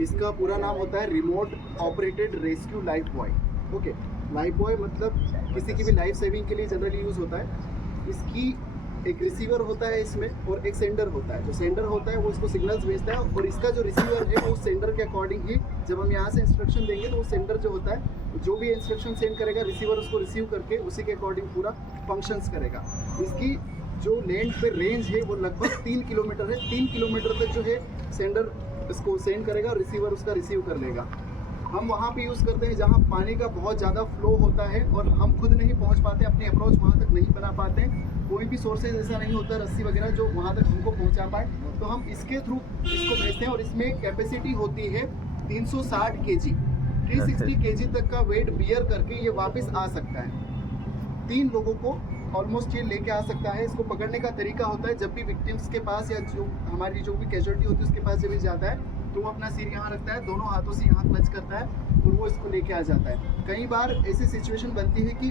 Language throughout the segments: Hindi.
इसका पूरा नाम होता है remote operated rescue life boy. Okay, life boy मतलब किसी की भी लाइफ सेविंग के लिए जनरली यूज़ होता है। इसकी एक रिसीवर होता है इसमें और एक सेंडर होता है। जो सेंडर होता है वो इसको सिग्नल्स भेजता है और इसका जो रिसीवर है वो उस सेंडर के अकॉर्डिंग ही जब हम यहाँ से इंस्ट्रक्शन देंगे तो वो सेंडर जो होता है जो भी इंस्ट्रक्शन सेंड करेगा रिसीवर उसको रिसीव करके उसी के अकॉर्डिंग पूरा फंक्शंस करेगा। इसकी जो लैंड पे रेंज है वो लगभग 3 किलोमीटर है। 3 किलोमीटर तक जो है सेंडर इसको सेंड करेगा और रिसीवर उसका रिसीव कर लेगा। हम वहाँ पे यूज़ करते हैं जहाँ पानी का बहुत ज़्यादा फ्लो होता है और हम खुद नहीं पहुँच पाते, अपनी अप्रोच वहाँ तक नहीं बना पाते हैं, कोई भी सोर्सेज ऐसा नहीं होता रस्सी वगैरह जो वहाँ तक हमको पहुँचा पाए, तो हम इसके थ्रू इसको भेजते हैं। और इसमें कैपेसिटी होती है 360 kg, 360 kg तक का वेट बियर करके ये वापस आ सकता है। 3 लोगों को ऑलमोस्ट ये लेके आ सकता है। इसको पकड़ने का तरीका होता है, जब भी विक्टिम्स के पास या जो हमारी जो भी कैजुअलिटी होती है उसके पास जब भी जाता है तो वो अपना सिर यहाँ रखता है, दोनों हाथों से यहाँ क्लच करता है और वो इसको लेके आ जाता है। कई बार ऐसी सिचुएशन बनती है कि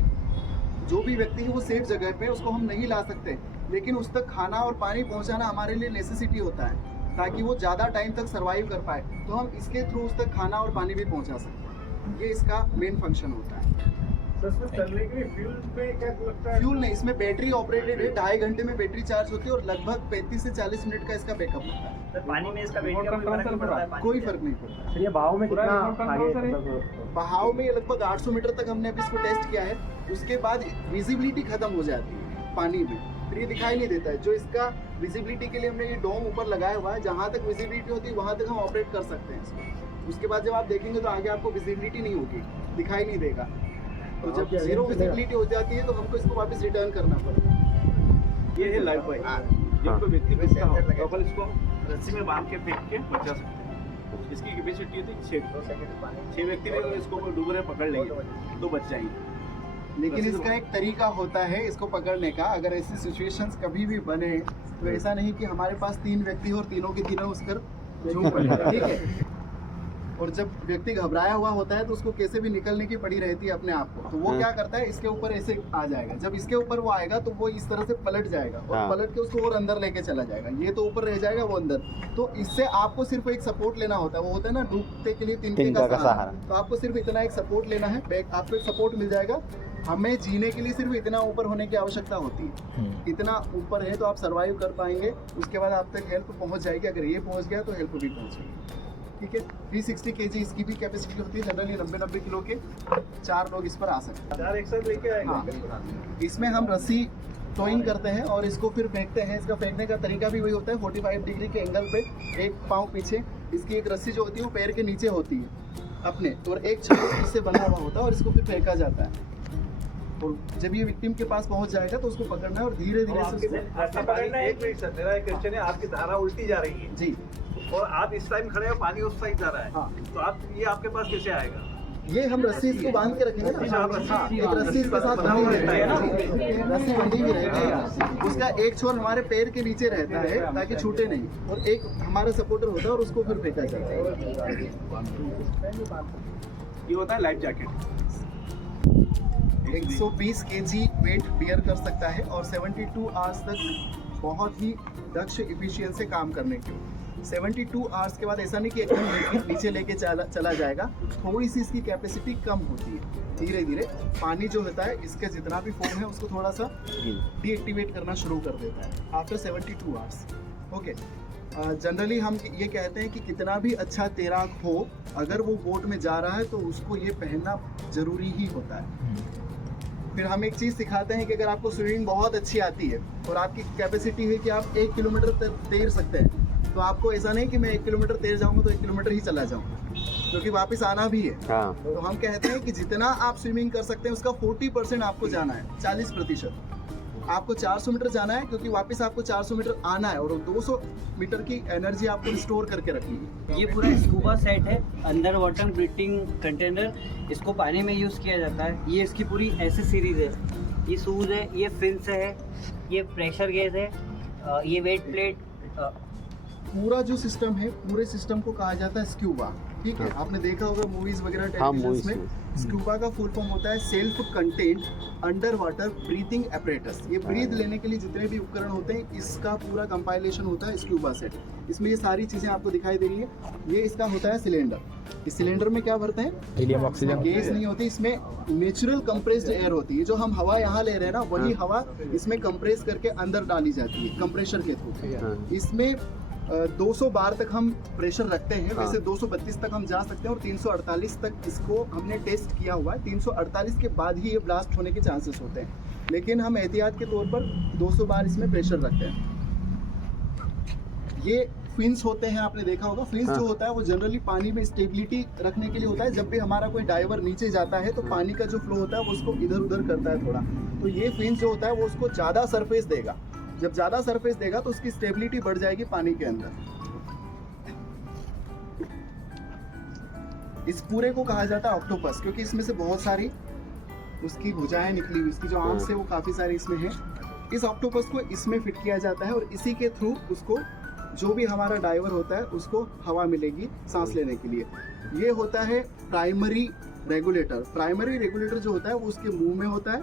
जो भी व्यक्ति है वो सेफ जगह पे, उसको हम नहीं ला सकते, लेकिन उस तक खाना और पानी पहुँचाना हमारे लिए नेसेसिटी होता है ताकि वो ज़्यादा टाइम तक सर्वाइव कर पाए, तो हम इसके थ्रू उस तक खाना और पानी भी पहुँचा सकते हैं। ये इसका मेन फंक्शन होता है। चलने के लिए फ्यूल पे क्या लगता है? फ्यूल नहीं, इसमें बैटरी ऑपरेटेड है। 2.5 घंटे में बैटरी चार्ज होती है और लगभग 35 से 40 मिनट का इसका बैकअप होता है। सर पानी में इसका वेट का कोई फर्क नहीं पड़ता है? कोई फर्क नहीं पड़ता। ये बहाव में कितना आगे बहाव में लगभग 800 मीटर तक हमने अभी इसको टेस्ट किया है। उसके बाद विजिबिलिटी खत्म हो जाती है पानी में, फिर ये दिखाई नहीं देता है। जो इसका विजिबिलिटी के लिए हमने ये डोम ऊपर लगाया हुआ है, जहाँ तक विजिबिलिटी होती है वहाँ तक हम ऑपरेट कर सकते हैं इसको। उसके बाद जब आप देखेंगे तो आगे आपको विजिबिलिटी नहीं होगी, दिखाई नहीं देगा। तो जब जीरो विजिबिलिटी हो जाती है तो हमको इसको वापस रिटर्न करना पड़ेगा। ये है लाइफ बॉय। जब कोई व्यक्ति बचता हो तो अपन इसको रस्सी में बांध के फेंक के बचा सकते हैं। इसकी कैपेसिटी होती है 6 व्यक्ति भी अगर इसको डूब रहे पकड़ लेंगे तो बच जाएंगे। लेकिन इसका एक तरीका होता है इसको पकड़ने का। अगर ऐसी सिचुएशंस कभी भी बने तो ऐसा नहीं कि हमारे पास 3 व्यक्ति हो और तीनों के तीनों उसकर झूम पड़े, ठीक है। और जब व्यक्ति घबराया हुआ होता है तो उसको कैसे भी निकलने की पड़ी रहती है अपने आप को, तो वो क्या करता है इसके ऊपर ऐसे आ जाएगा। जब इसके ऊपर वो आएगा तो वो इस तरह से पलट जाएगा और पलट के उसको और अंदर लेके चला जाएगा। ये तो ऊपर रह जाएगा, वो अंदर। तो इससे आपको सिर्फ एक सपोर्ट लेना होता है। वो होता है ना डूबते के लिए तिनके का सहारा, तो आपको सिर्फ इतना एक सपोर्ट लेना है। आपको एक सपोर्ट मिल जाएगा। हमें जीने के लिए सिर्फ इतना ऊपर होने की आवश्यकता होती है। इतना ऊपर है तो आप सर्वाइव कर पाएंगे। उसके बाद आप तक हेल्प पहुंच जाएगी। अगर ये पहुंच गया तो हेल्प भी पहुंचेगी, ठीक है। 360 kg इसकी भी कैपेसिटी होती है। जनरली 90 किलो के 4 लोग इस पर आ सकते हैं। एक साथ लेके आएंगे। हाँ, इसमें हम रस्सी टोइंग करते हैं और इसको फिर फेंकते हैं। इसका फेंकने का तरीका भी वही होता है। 45 डिग्री के एंगल पे एक पाँव पीछे, इसकी एक रस्सी जो होती है वो पैर के नीचे होती है अपने, और एक छड़ इससे बना हुआ होता है और इसको फिर फेंका जाता है। और जब ये विक्टिम के पास पहुंच जाएगा तो उसको पकड़ना है और धीरे धीरे से उसको एक मिनट सर, मेरा एक क्वेश्चन है। आपकी धारा उल्टी जा रही है जी, और आप इस टाइम खड़े हो, पानी उस साइड जा रहा है। हाँ। तो आप ये आपके पास कैसे आएगा? ये हम रस्सी इसको बांध के रखेंगे ना। हाँ, एक रस्सी इसके साथ बंधी रहती है, रस्सी बंधी भी रहती है। उसका एक छोर हमारे पैर के नीचे रहता है ताकि छूटे नहीं, और एक हमारा सपोर्टर होता है और उसको फिर फेंका जाता है। ये होता है life jacket. 120 kg weight bear कर सकता है और 72 आवर्स तक बहुत ही दक्ष इफिशिएंसी से काम करने के लिए। 72 आवर्स के बाद ऐसा नहीं कि एकदम नीचे लेके चला जाएगा, थोड़ी सी इसकी कैपेसिटी कम होती है। धीरे धीरे पानी जो होता है इसके जितना भी फोम है उसको थोड़ा सा डीएक्टिवेट करना शुरू कर देता है आफ्टर 72 आवर्स। ओके, जनरली हम ये कहते हैं कि कितना भी अच्छा तैराक हो, अगर वो बोट में जा रहा है तो उसको ये पहनना ज़रूरी ही होता है। फिर हम एक चीज़ सिखाते हैं कि अगर आपको स्विमिंग बहुत अच्छी आती है और आपकी कैपेसिटी है कि आप 1 किलोमीटर तैर सकते हैं, तो आपको ऐसा नहीं कि मैं 1 किलोमीटर तैर जाऊंगा तो 1 किलोमीटर ही चला जाऊंगा, क्योंकि वापस आना भी है। तो हम कहते हैं कि जितना आप स्विमिंग कर सकते हैं उसका 40% आपको जाना है, 40% आपको 400 मीटर जाना है, क्योंकि वापस आपको 400 मीटर आना है और 200 मीटर की एनर्जी आपको स्टोर करके रखनी है। ये पूरा स्कूबा सेट है, अंडर वाटर ब्रीथिंग कंटेनर, इसको पानी में यूज़ किया जाता है। ये इसकी पूरी ऐसी सीरीज है। ये शूज़ है, ये फिन्स है, ये प्रेशर गेज है, ये वेट प्लेट, पूरा जो सिस्टम है, पूरे सिस्टम को कहा जाता है स्क्यूबा। ठीक है, आपने देखा होगा मूवीज वगैरह टेलीविजन में। स्क्यूबा का फुल फॉर्म होता है self contained under water breathing apparatus. ये ब्रीथ लेने के लिए जितने भी उपकरण होते हैं, इसका पूरा कंपाइलेशन होता है स्क्यूबा सेट। इसमें ये सारी चीज़ें आपको दिखाई दे रही है। ये इसका होता है सिलेंडर। इस सिलेंडर में क्या भरते हैं? Helium, oxygen. गैस नहीं होती इसमें, नेचुरल कंप्रेस्ड एयर होती है। जो हम हवा यहाँ ले रहे हैं ना, वही हवा इसमें कंप्रेस करके अंदर डाली जाती है कंप्रेशर के थ्रू। इसमें 200 बार तक हम प्रेशर रखते हैं। वैसे 232 तक हम जा सकते हैं और 348 तक इसको हमने टेस्ट किया हुआ है। 348 के बाद ही ये ब्लास्ट होने के चांसेस होते हैं, लेकिन हम एहतियात के तौर पर 200 बार इसमें प्रेशर रखते हैं। ये फिन्स होते हैं, आपने देखा होगा। फिन्स जो होता है वो जनरली पानी में स्टेबिलिटी रखने के लिए होता है। जब भी हमारा कोई डाइवर नीचे जाता है तो पानी का जो फ्लो होता है वो उसको इधर उधर करता है थोड़ा। तो ये फिन्स जो होता है वो उसको ज़्यादा सरफेस देगा। जब ज़्यादा सरफेस देगा तो उसकी स्टेबिलिटी बढ़ जाएगी पानी के अंदर। इस पूरे को कहा जाता है ऑक्टोपस, क्योंकि इसमें से बहुत सारी उसकी भुजाएं निकली हुई, इसकी जो आंख से वो काफ़ी सारी इसमें है। इस ऑक्टोपस को इसमें फिट किया जाता है और इसी के थ्रू उसको जो भी हमारा डाइवर होता है उसको हवा मिलेगी सांस लेने के लिए। ये होता है प्राइमरी रेगुलेटर। प्राइमरी रेगुलेटर जो होता है वो उसके मुंह में होता है।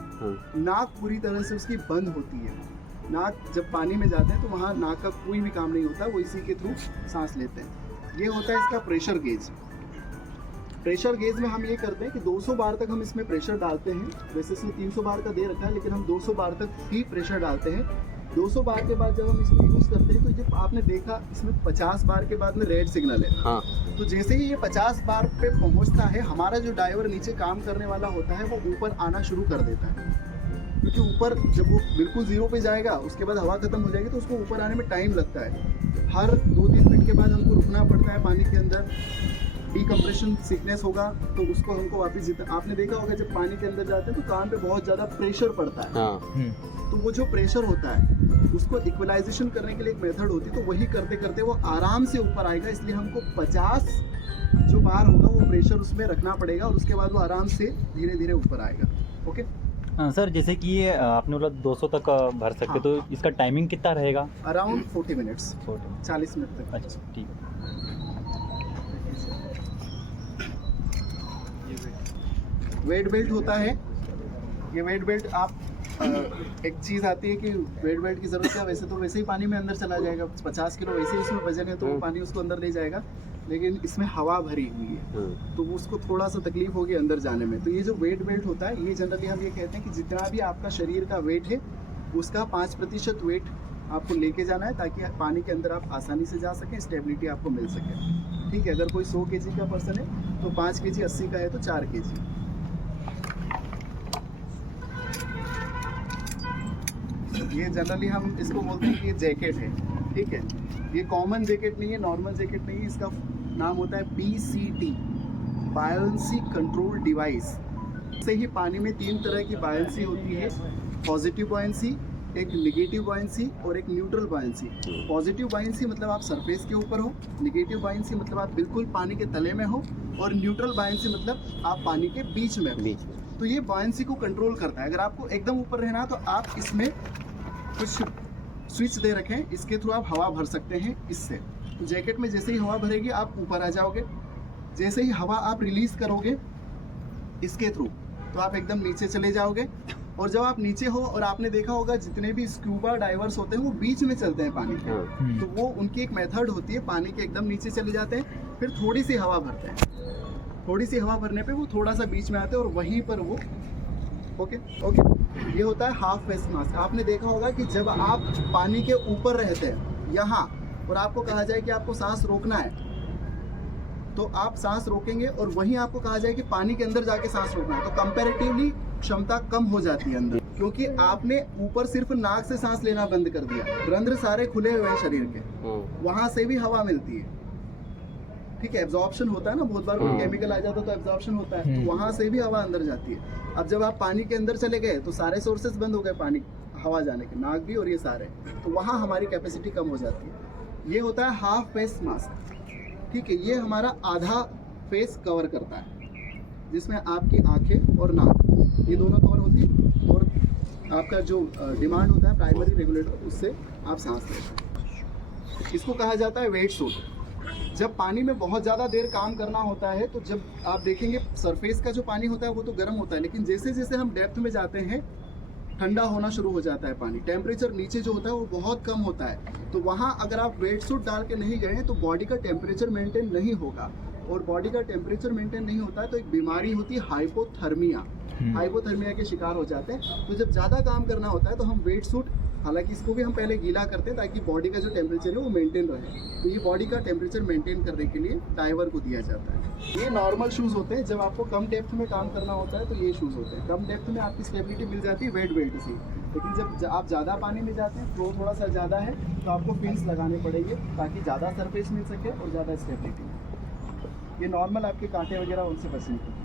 नाक पूरी तरह से उसकी बंद होती है। नाक जब पानी में जाते हैं तो वहाँ नाक का कोई भी काम नहीं होता, वो इसी के थ्रू सांस लेते हैं। ये होता है इसका प्रेशर गेज। प्रेशर गेज में हम ये करते हैं कि 200 बार तक हम इसमें प्रेशर डालते हैं। वैसे इसमें 300 बार का दे रखा है, लेकिन हम 200 बार तक ही प्रेशर डालते हैं। 200 बार के बाद जब हम इसको यूज़ करते हैं तो जब आपने देखा इसमें 50 बार के बाद में रेड सिग्नल है। हाँ। तो जैसे ही ये 50 बार पे पहुंचता है, हमारा जो डाइवर नीचे काम करने वाला होता है वो ऊपर आना शुरू कर देता है। क्योंकि ऊपर जब वो बिल्कुल ज़ीरो पे जाएगा उसके बाद हवा ख़त्म हो जाएगी तो उसको ऊपर आने में टाइम लगता है। हर 2-3 मिनट के बाद हमको रुकना पड़ता है पानी के अंदर। डिकम्प्रेशन सिकनेस होगा तो उसको हमको वापस जितना, आपने देखा होगा जब पानी के अंदर जाते हैं तो कान पे बहुत ज़्यादा प्रेशर पड़ता है। तो वो जो प्रेशर होता है उसको इक्वलाइजेशन करने के लिए एक मेथड होती है। तो वही करते करते वो आराम से ऊपर आएगा। इसलिए हमको 50 जो बार होगा वो प्रेशर उसमें रखना पड़ेगा और उसके बाद वो आराम से धीरे धीरे ऊपर आएगा। ओके सर, जैसे कि ये आपने बोला 200 तक भर सकते, हाँ। तो इसका टाइमिंग कितना रहेगा? अराउंड 40 मिनट्स, 40 मिनट तक। अच्छा, ठीक है। वेट बेल्ट होता है। ये वेट बेल्ट आप एक चीज़ आती है कि वेट बेल्ट की ज़रूरत है। वैसे तो वैसे ही पानी में अंदर चला जाएगा, 50 किलो वैसे ही इसमें वजन है तो पानी उसको अंदर ले जाएगा, लेकिन इसमें हवा भरी हुई है तो वो उसको थोड़ा सा तकलीफ होगी अंदर जाने में। तो ये जो वेट बेल्ट होता है, ये जनरली हम ये कहते हैं कि जितना भी आपका शरीर का वेट है उसका 5% वेट आपको लेके जाना है, ताकि पानी के अंदर आप आसानी से जा सकें, स्टेबिलिटी आपको मिल सके। ठीक है, अगर कोई 100 kg का पर्सन है तो 5 kg, 80 का है तो 4 kg। ये जनरली हम इसको बोलते हैं कि ये जैकेट है। ठीक है, ये कॉमन जैकेट नहीं है, नॉर्मल जैकेट नहीं है। इसका नाम होता है BCD, बायोंसी कंट्रोल डिवाइस। से ही पानी में 3 तरह की बायोंसी होती है। पॉजिटिव बायोंसी, एक नेगेटिव बायोंसी और एक न्यूट्रल बायोंसी। पॉजिटिव बायोंसी मतलब आप सरफेस के ऊपर हो, नेगेटिव बायोंसी मतलब आप बिल्कुल पानी के तले में हो, और न्यूट्रल बायोंसी मतलब आप पानी के बीच में हो। तो ये बायोंसी को कंट्रोल करता है। अगर आपको एकदम ऊपर रहना तो आप इसमें कुछ स्विच दे रखें, इसके थ्रू आप हवा भर सकते हैं इससे। तो जैकेट में जैसे ही हवा भरेगी आप ऊपर आ जाओगे। जैसे ही हवा आप रिलीज करोगे इसके थ्रू तो आप एकदम नीचे चले जाओगे। और जब आप नीचे हो, और आपने देखा होगा जितने भी स्क्यूबा डाइवर्स होते हैं वो बीच में चलते हैं पानी के, तो वो उनकी एक मेथड होती है। पानी के एकदम नीचे चले जाते हैं, फिर थोड़ी सी हवा भरते हैं। थोड़ी सी हवा भरने पे वो थोड़ा सा बीच में आते हैं और वहीं पर वो ओके। ये होता है हाफ फेस मास्क। आपने देखा होगा कि जब आप पानी के ऊपर रहते हैं यहाँ और आपको कहा जाए कि आपको सांस रोकना है तो आप सांस रोकेंगे, और वहीं आपको कहा जाए कि पानी के अंदर जाके सांस रोकना है तो कंपैरेटिवली क्षमता कम हो जाती है अंदर, क्योंकि आपने ऊपर सिर्फ नाक से सांस लेना बंद कर दिया। रंध्र सारे खुले हुए हैं शरीर के, वहां से भी हवा मिलती है। ठीक है, एब्जॉर्प्शन होता है ना, बहुत बार कोई केमिकल आ जाता है तो एब्जॉर्प्शन होता है, तो वहां से भी हवा अंदर जाती है। अब जब आप पानी के अंदर चले गए तो सारे सोर्सेज बंद हो गए पानी हवा जाने के, नाक भी और ये सारे, तो वहाँ हमारी कैपेसिटी कम हो जाती है। ये होता है हाफ फेस मास्क। ठीक है, ये हमारा आधा फेस कवर करता है, जिसमें आपकी आंखें और नाक ये दोनों कवर होती है, और आपका जो डिमांड होता है प्राइमरी रेगुलेटर, उससे आप सांस लेते हैं। इसको कहा जाता है वेट सूट। जब पानी में बहुत ज़्यादा देर काम करना होता है तो जब आप देखेंगे सरफेस का जो पानी होता है वो तो गर्म होता है, लेकिन जैसे जैसे हम डेप्थ में जाते हैं ठंडा होना शुरू हो जाता है पानी, टेम्परेचर नीचे जो होता है वो बहुत कम होता है। तो वहाँ अगर आप वेट सूट डाल के नहीं गए तो बॉडी का टेम्परेचर मेंटेन नहीं होगा, और बॉडी का टेम्परेचर मेंटेन नहीं होता है तो एक बीमारी होती है हाइपोथर्मिया। हाइपोथर्मिया के शिकार हो जाते हैं। तो जब ज़्यादा काम करना होता है तो हम वेट सूट, हालांकि इसको भी हम पहले गीला करते हैं ताकि बॉडी का जो टेम्परेचर है वो मेंटेन रहे। तो ये बॉडी का टेम्परेचर मेंटेन करने के लिए डाइवर को दिया जाता है। ये नॉर्मल शूज़ होते हैं, जब आपको कम डेप्थ में काम करना होता है तो ये शूज़ होते हैं। कम डेप्थ में आपकी स्टेबिलिटी मिल जाती है वेट बेल्ट से, लेकिन जब आप ज़्यादा पानी में जाते हैं, फ्लो थोड़ा सा ज़्यादा है, तो आपको पिन्स लगाने पड़ेंगे ताकि ज़्यादा सरफेस मिल सके और ज़्यादा स्टेबिलिटी। ये नॉर्मल आपके कांटे वगैरह उनसे बचने के लिए।